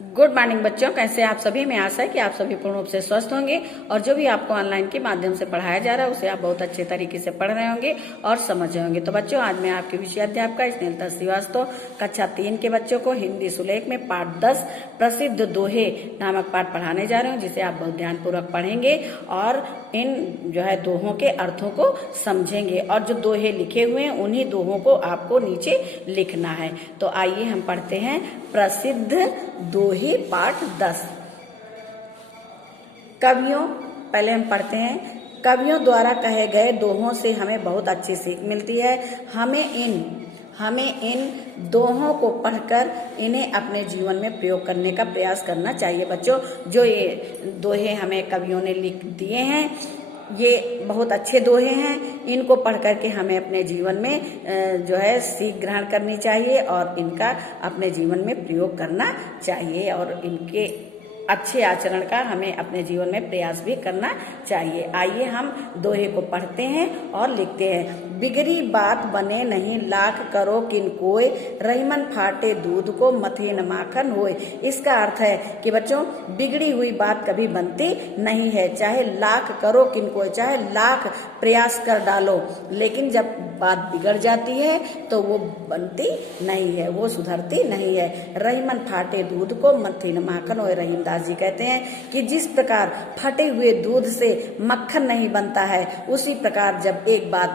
Good morning बच्चों, कैसे आप सभी। मैं आशा है कि आप सभी पूर्ण रूप से स्वस्थ होंगे और जो भी आपको ऑनलाइन के माध्यम से पढ़ाया जा रहा है उसे आप बहुत अच्छे तरीके से पढ़ रहे होंगे और समझ रहे होंगे। तो बच्चों, आज मैं आपके विषय अध्यापिका स्नेहलता श्रीवास्तव कक्षा 3 के बच्चों को हिंदी सुलेख में पाठ 10 प्रसिद्ध दोहे नामक पाठ पढ़ाने जा रहे हूँ, जिसे आप बहुत ध्यानपूर्वक पढ़ेंगे और इन दोहों के अर्थों को समझेंगे। और जो दोहे लिखे हुए हैं उन्हीं दोहों को आपको नीचे लिखना है। तो आइए हम पढ़ते हैं प्रसिद्ध दोहे पाठ 10। कवियों, पहले हम पढ़ते हैं। कवियों द्वारा कहे गए दोहों से हमें बहुत अच्छी सीख मिलती है। हमें इन दोहों को पढ़कर इन्हें अपने जीवन में प्रयोग करने का प्रयास करना चाहिए। बच्चों, जो ये दोहे हमें कवियों ने लिख दिए हैं, ये बहुत अच्छे दोहे हैं। इनको पढ़ करके हमें अपने जीवन में सीख ग्रहण करनी चाहिए और इनका अपने जीवन में प्रयोग करना चाहिए और इनके अच्छे आचरण का हमें अपने जीवन में प्रयास भी करना चाहिए। आइए हम दोहे को पढ़ते हैं और लिखते हैं। बिगड़ी बात बने नहीं, लाख करो किन कोय, रहीमन फाटे दूध को मथे न माखन होए। इसका अर्थ है कि बच्चों, बिगड़ी हुई बात कभी बनती नहीं है। चाहे लाख करो किन कोय, चाहे लाख प्रयास कर डालो, लेकिन जब बात बिगड़ जाती है तो वो बनती नहीं है, वो सुधरती नहीं है। रहीमन फाटे दूध को मथे न माखन होए। रहीमदास जी कहते हैं कि जिस प्रकार फटे हुए दूध से मक्खन नहीं बनता है, उसी प्रकार जब एक बार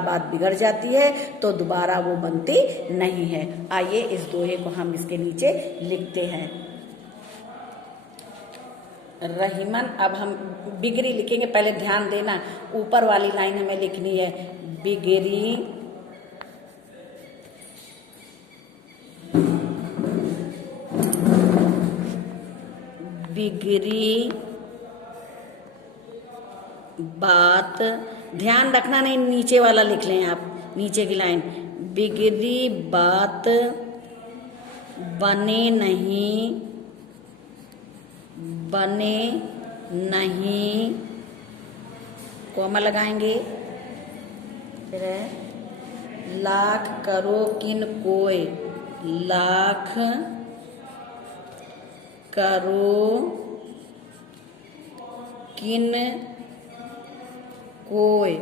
बात बिगड़ जाती है तो दोबारा वो बनती नहीं है। आइए इस दोहे को हम इसके नीचे लिखते हैं। रहीमन, अब हम बिगड़ी लिखेंगे। पहले ध्यान देना, ऊपर वाली लाइन हमें लिखनी है। बिगड़ी बात, ध्यान रखना नहीं, नीचे वाला लिख लें आप, नीचे की लाइन। बिगड़ी बात बने नहीं कोमा लगाएंगे। फिर लाख करो किन कोय, लाख करो किन कोय,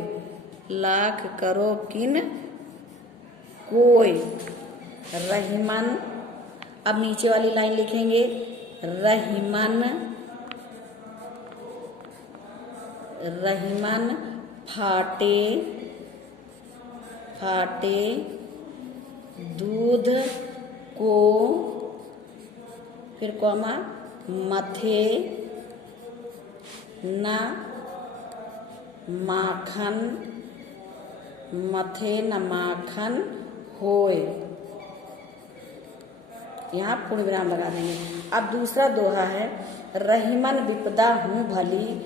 लाख करो किन कोय। रहीमन, अब नीचे वाली लाइन लिखेंगे। रहीमन फाटे दूध को, फिर कॉमा, मथे न माखन होए। यहाँ पूर्ण विराम लगा देंगे। अब दूसरा दोहा है। रहीमन विपदा हूँ भली,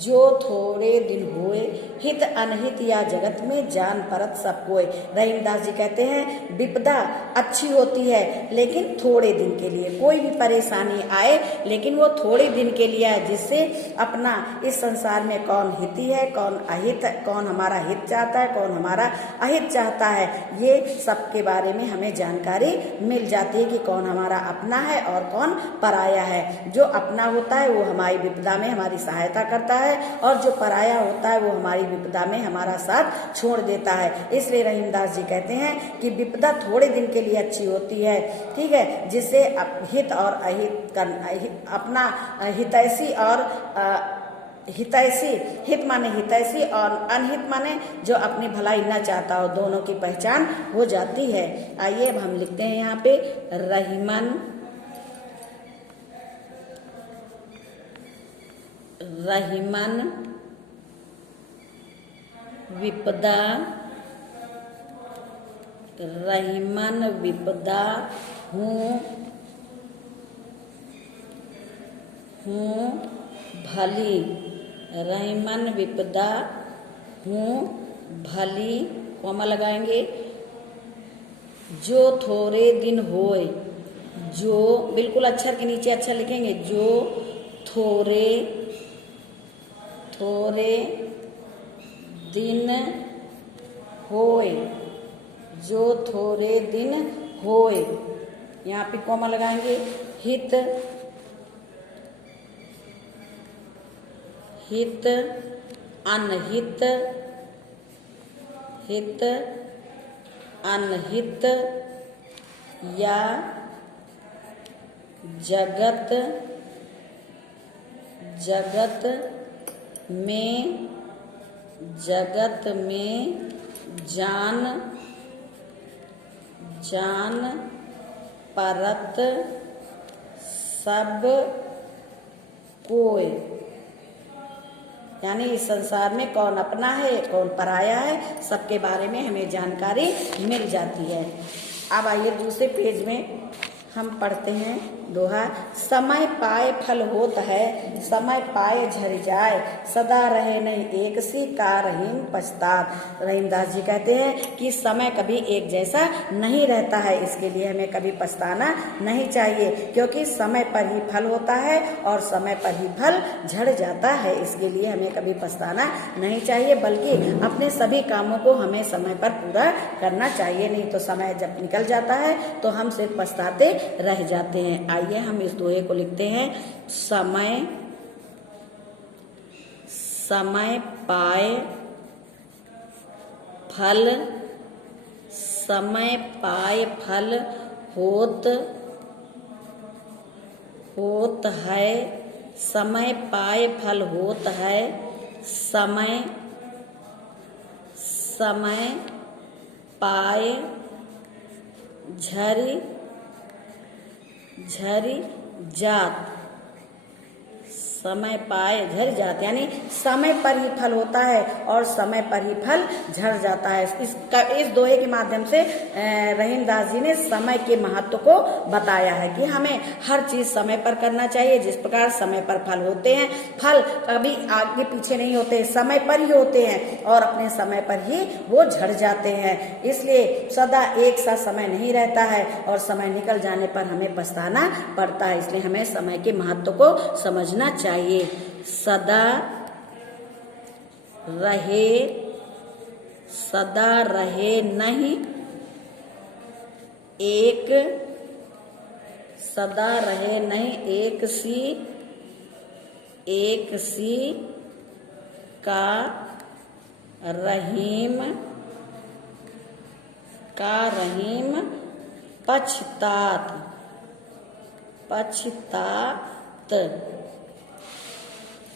जो थोड़े दिन होए, हित अनहित या जगत में जान परत सब कोय। रहीमदास जी कहते हैं विपदा अच्छी होती है लेकिन थोड़े दिन के लिए। कोई भी परेशानी आए लेकिन वो थोड़े दिन के लिए है, जिससे अपना इस संसार में कौन हिती है, कौन अहित, कौन हमारा हित चाहता है, कौन हमारा अहित चाहता है, ये सब के बारे में हमें जानकारी मिल जाती है कि कौन हमारा अपना है और कौन पराया है। जो अपना होता है वो हमारी विपदा में हमारी सहायता करता है और जो पराया होता है वो हमारी विपदा में हमारा साथ छोड़ देता है। इसलिए रहीमदास जी कहते हैं कि विपदा थोड़े दिन के लिए अच्छी होती है, ठीक है, जिससे हित और अहित अपना हितैषी और हितैषी, हित माने हितैषी और अनहित माने जो अपनी भलाई न चाहता हो, दोनों की पहचान हो जाती है। आइए अब हम लिखते हैं यहाँ पे। रहीमन विपदा हूँ भली, रहीमन विपदा हूँ भली, कोमा लगाएंगे। जो थोड़े दिन होए, जो बिल्कुल अक्षर के नीचे अक्षर लिखेंगे। जो थोड़े दिन होए, जो थोड़े दिन होए, यहाँ पे कोमा लगाएंगे। हित हित अनहित हित अनहित या जगत जगत में जान जान परत सब कोय, यानी इस संसार में कौन अपना है कौन पराया है सबके बारे में हमें जानकारी मिल जाती है। अब आइए दूसरे पेज में हम पढ़ते हैं दोहा। समय पाए फल होत है, समय पाए झर जाए, सदा रहे नहीं एक सी का रहीम पछतात। रहीमदास जी कहते हैं कि समय कभी एक जैसा नहीं रहता है, इसके लिए हमें कभी पछताना नहीं चाहिए, क्योंकि समय पर ही फल होता है और समय पर ही फल झड़ जाता है। इसके लिए हमें कभी पछताना नहीं चाहिए, बल्कि अपने सभी कामों को हमें समय पर पूरा करना चाहिए, नहीं तो समय जब निकल जाता है तो हम सिर्फ पछताते रह जाते हैं। आइए हम इस दोहे को लिखते हैं। समय समय पाए फल, समय पाए फल होत है, समय पाए फल होत है, समय समय पाए झरि जात, समय पाए झर जात, यानी समय पर ही फल होता है और समय पर ही फल झड़ जाता है। इस दोहे के माध्यम से रहीमदास जी ने समय के महत्व को बताया है कि हमें हर चीज समय पर करना चाहिए। जिस प्रकार समय पर फल होते हैं, फल कभी आगे पीछे नहीं होते, समय पर ही होते हैं और अपने समय पर ही वो झड़ जाते हैं। इसलिए सदा एक सा समय नहीं रहता है और समय निकल जाने पर हमें पछताना पड़ता है। इसलिए हमें समय के महत्व को समझना चाहिए। सदा रहे नहीं एक, सदा रहे नहीं एक सी का रहीम पछतात।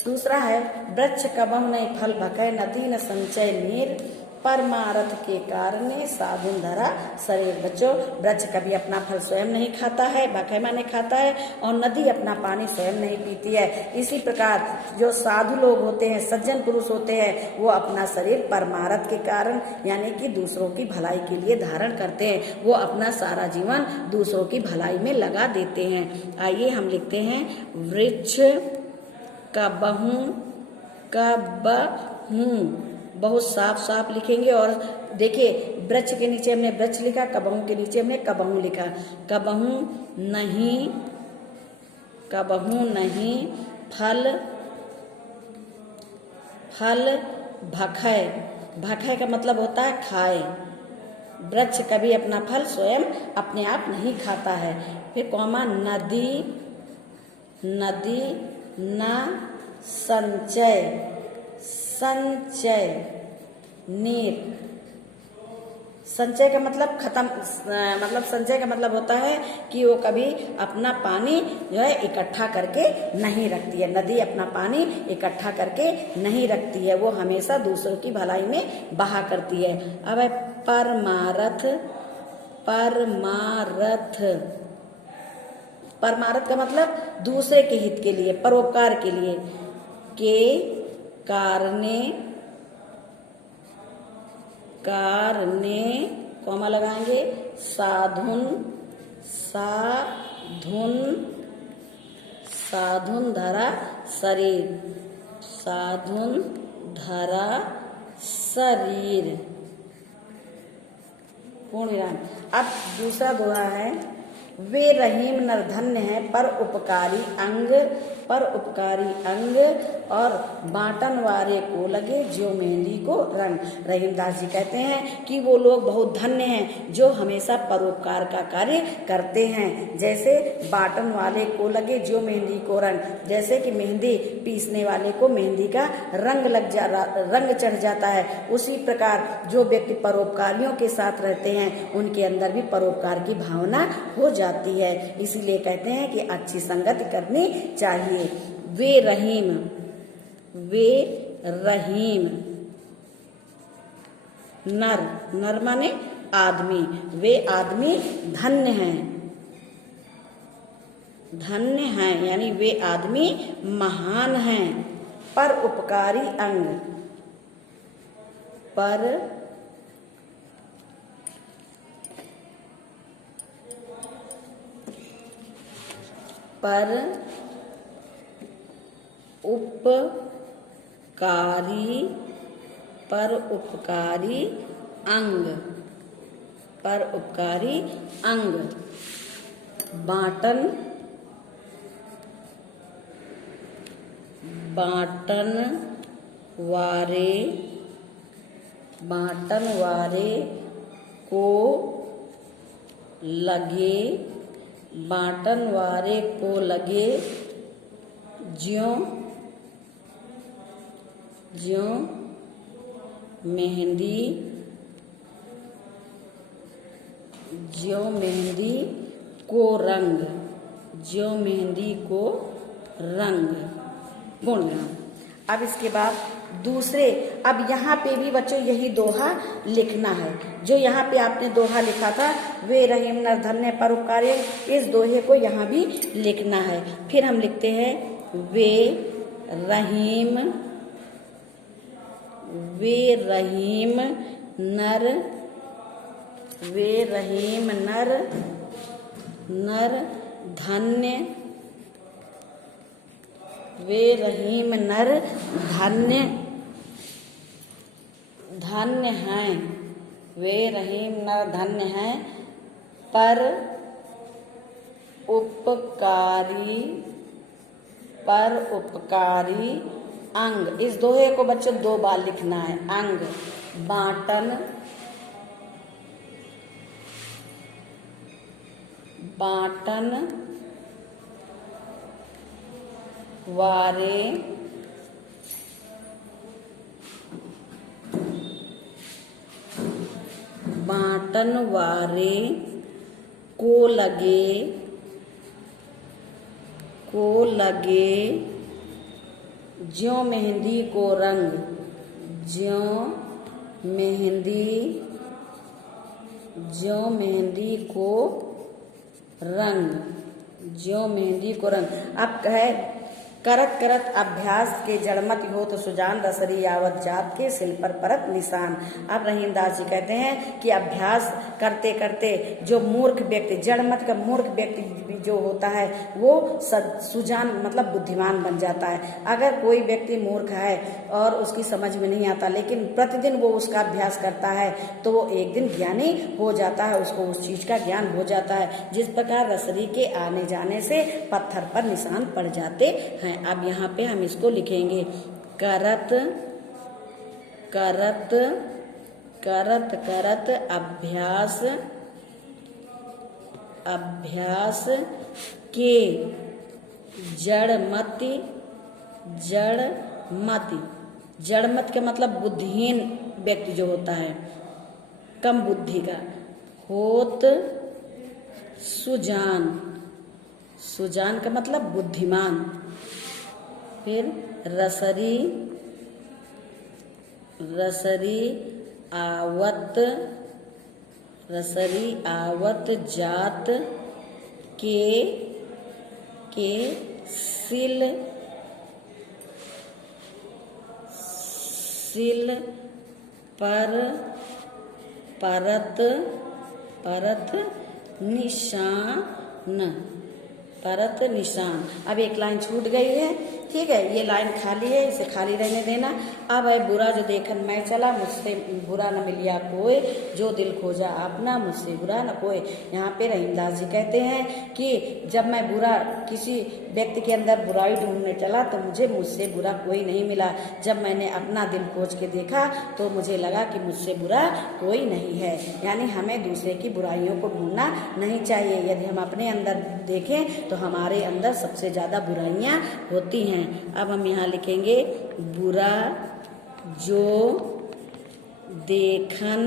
दूसरा है वृक्ष कबहु नहीं फल भकै, नदी न संचय नीर, परमारथ के कारणे साधुन धरा शरीर। बच्चों, वृक्ष कभी अपना फल स्वयं नहीं खाता है, भकै माने खाता है, और नदी अपना पानी स्वयं नहीं पीती है। इसी प्रकार जो साधु लोग होते हैं, सज्जन पुरुष होते हैं, वो अपना शरीर परमारथ के कारण यानी कि दूसरों की भलाई के लिए धारण करते हैं। वो अपना सारा जीवन दूसरों की भलाई में लगा देते हैं। आइए हम लिखते हैं वृक्ष कबहु, बहुत साफ साफ लिखेंगे। और देखिए, वृक्ष के नीचे हमने वृक्ष लिखा, कबहु के नीचे हमने कबहु लिखा। कबहु नहीं फल भखै, भखै का मतलब होता है खाए। वृक्ष कभी अपना फल स्वयं अपने आप नहीं खाता है। फिर कौमा नदी न संचय नीर। संचय का मतलब खत्म, मतलब संचय का मतलब होता है कि वो कभी अपना पानी जो है इकट्ठा करके नहीं रखती है। नदी अपना पानी इकट्ठा करके नहीं रखती है, वो हमेशा दूसरों की भलाई में बहा करती है। अब है परमारथ। परमारथ का मतलब दूसरे के हित के लिए, परोपकार के लिए। के कारणे कौमा लगाएंगे, साधुन धरा शरीर, साधुन धरा शरीर। पूर्ण विराम। अब दूसरा दोहा है वे रहीम नर धन्य है पर उपकारी अंग और बांटन वारे को लगे ज्यों मेहंदी को रंग। रहीमदास जी कहते हैं कि वो लोग बहुत धन्य हैं जो हमेशा परोपकार का कार्य करते हैं। जैसे बांटन वाले को लगे ज्यों मेहंदी को रंग, जैसे कि मेहंदी पीसने वाले को मेहंदी का रंग चढ़ जाता है, उसी प्रकार जो व्यक्ति परोपकारियों के साथ रहते हैं उनके अंदर भी परोपकार की भावना हो जाती है। इसीलिए कहते हैं कि अच्छी संगति करनी चाहिए। वे रहीम नर माने आदमी, वे आदमी धन्य हैं यानी वे आदमी महान हैं। पर उपकारी अंग पर उपकारी अंग बांटन वारे को लगे ज्यों मेहंदी को रंग। गुणगान। अब इसके बाद दूसरे, अब यहाँ पे भी बच्चों यही दोहा लिखना है जो यहाँ पे आपने दोहा लिखा था, वे रहीम नर धन्य परोपकारी, इस दोहे को यहाँ भी लिखना है। फिर हम लिखते हैं वे रहीम नर धन्य, वे रहीम नर धन्य हैं पर उपकारी अंग। इस दोहे को बच्चों 2 बार लिखना है। अंग बांटन वारे को लगे ज्यों मेहंदी को रंग, ज्यों मेहंदी को रंग। अब कहे करत करत अभ्यास के जड़मत हो तो सुजान रसरी यावत जात के सिल पर परत निशान। अब रहीमदास जी कहते हैं कि अभ्यास करते करते जो मूर्ख व्यक्ति, जड़मत का मूर्ख व्यक्ति जो होता है वो सुजान मतलब बुद्धिमान बन जाता है। अगर कोई व्यक्ति मूर्ख है और उसकी समझ में नहीं आता लेकिन प्रतिदिन वो उसका अभ्यास करता है तो वो एक दिन ज्ञानी हो जाता है, उसको उस चीज का ज्ञान हो जाता है। जिस प्रकार रसरी के आने जाने से पत्थर पर निशान पड़ जाते हैं। अब यहाँ पे हम इसको लिखेंगे करत अभ्यास के जड़मत के मतलब बुद्धिहीन व्यक्ति जो होता है, कम बुद्धि का, होत सुजान का मतलब बुद्धिमान। फिर रसरी आवत जात के सिल पर परत निशान परत निशान। अब एक लाइन छूट गई है, ठीक है, ये लाइन खाली है, इसे खाली रहने देना। अब है बुरा जो देखन मैं चला, मुझसे बुरा न मिलिया कोई, जो दिल खोजा अपना, मुझसे बुरा न कोई। यहाँ पे रहीमदास जी कहते हैं कि जब मैं बुरा किसी व्यक्ति के अंदर बुराई ढूंढने चला तो मुझसे बुरा कोई नहीं मिला। जब मैंने अपना दिल खोज के देखा तो मुझे लगा कि मुझसे बुरा कोई नहीं है। यानी हमें दूसरे की बुराइयों को ढूंढना नहीं चाहिए। यदि हम अपने अंदर देखें तो हमारे अंदर सबसे ज़्यादा बुराइयां होती हैं। अब हम यहाँ लिखेंगे बुरा जो देखन,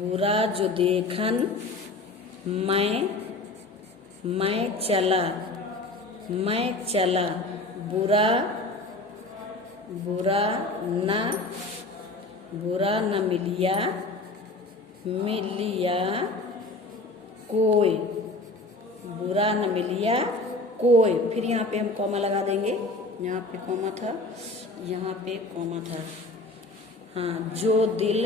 बुरा जो देखन मैं चला, बुरा न मिलिया कोई, बुरा न मिलिया कोई। फिर यहाँ पे हम कॉमा लगा देंगे, यहाँ पे कॉमा था, यहाँ पे कॉमा था। हाँ, जो दिल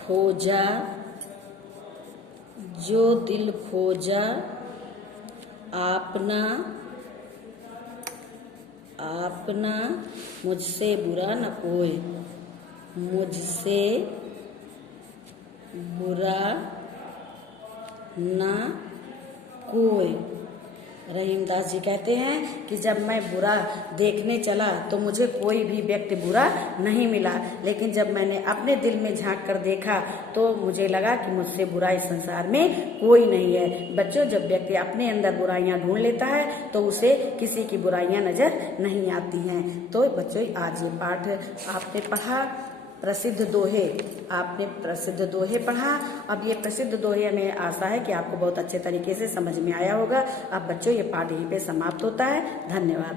खोजा आपना, मुझसे बुरा न कोई, मुझसे बुरा न कोई। रहीमदास जी कहते हैं कि जब मैं बुरा देखने चला तो मुझे कोई भी व्यक्ति बुरा नहीं मिला, लेकिन जब मैंने अपने दिल में झांक कर देखा तो मुझे लगा कि मुझसे बुरा इस संसार में कोई नहीं है। बच्चों, जब व्यक्ति अपने अंदर बुराइयां ढूंढ लेता है तो उसे किसी की बुराइयां नजर नहीं आती हैं। तो बच्चों, आज ये पाठ आपने पढ़ा प्रसिद्ध दोहे, आपने प्रसिद्ध दोहे पढ़ा। अब ये प्रसिद्ध दोहे में आशा है कि आपको बहुत अच्छे तरीके से समझ में आया होगा। अब बच्चों, ये पाठ यहीं पे समाप्त होता है। धन्यवाद।